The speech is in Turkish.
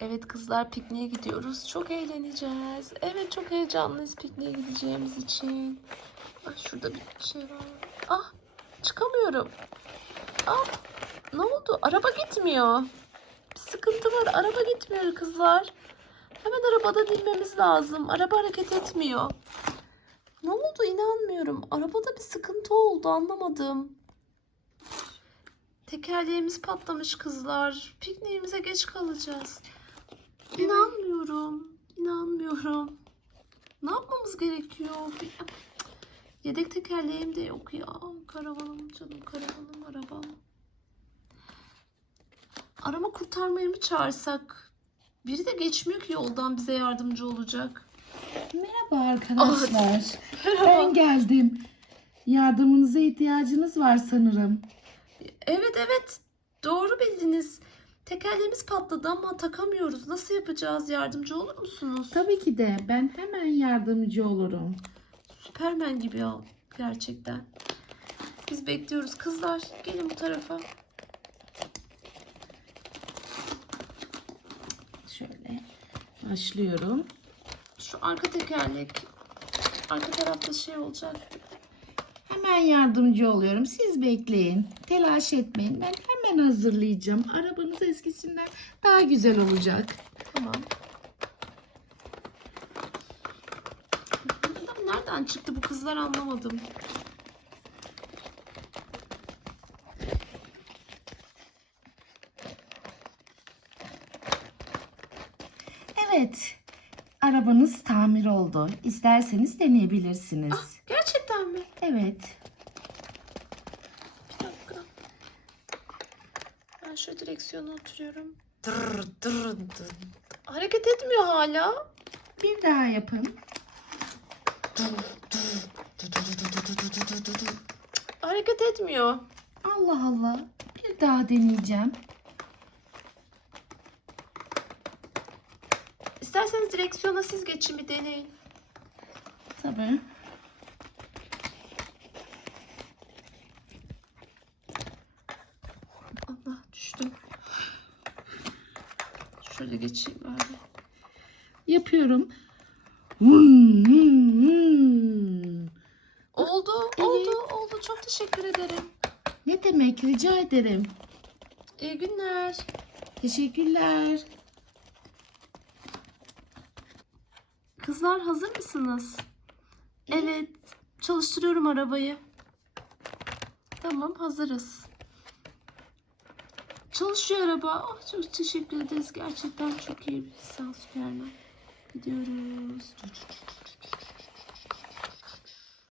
Evet kızlar pikniğe gidiyoruz. Çok eğleneceğiz. Evet çok heyecanlıyız pikniğe gideceğimiz için. Ay şurada bir şey var. Ah çıkamıyorum. Ah ne oldu? Araba gitmiyor. Bir sıkıntı var. Araba gitmiyor kızlar. Hemen arabada dinmemiz lazım. Araba hareket etmiyor. Ne oldu inanmıyorum. Arabada bir sıkıntı oldu anlamadım. Tekerleğimiz patlamış kızlar. Pikniğimize geç kalacağız. İnanmıyorum. İnanmıyorum. Ne yapmamız gerekiyor? Yedek tekerleğim de yok ya. Karavanım canım karavanım arabam. Arama kurtarmayı mı çağırsak? Biri de geçmiyor ki yoldan bize yardımcı olacak. Merhaba arkadaşlar. Ben geldim. Yardımınıza ihtiyacınız var sanırım. Evet evet doğru bildiniz. Tekerleğimiz patladı ama takamıyoruz. Nasıl yapacağız? Yardımcı olur musunuz? Tabii ki de ben hemen yardımcı olurum. Süpermen gibi ya gerçekten. Biz bekliyoruz. Kızlar gelin bu tarafa. Şöyle başlıyorum. Şu arka tekerlek. Arka tarafta şey olacak. Hemen yardımcı oluyorum. Siz bekleyin. Telaş etmeyin. Ben hemen hazırlayacağım. Arabanız eskisinden daha güzel olacak. Tamam. Nereden çıktı bu kızlar anlamadım. Evet. Arabanız tamir oldu. İsterseniz deneyebilirsiniz. Ah, gerçekten mi? Evet. Bir dakika. Ben şu direksiyona oturuyorum. Dır dır dır. Hareket etmiyor hala. Bir daha yapın. Hareket etmiyor. Allah Allah. Bir daha deneyeceğim. İsterseniz direksiyona siz geçin bir deneyin. Tabii. Allah düştüm. Şöyle geçeyim bari. Yapıyorum. Hmm, hmm, hmm. Oldu, Evet. oldu, oldu. Çok teşekkür ederim. Ne demek rica ederim. İyi günler. Teşekkürler. Kızlar hazır mısınız? Evet. Çalıştırıyorum arabayı. Tamam hazırız. Çalışıyor araba. Ah, çok teşekkür ederiz. Gerçekten çok iyi. Ol Süpermen. Gidiyoruz.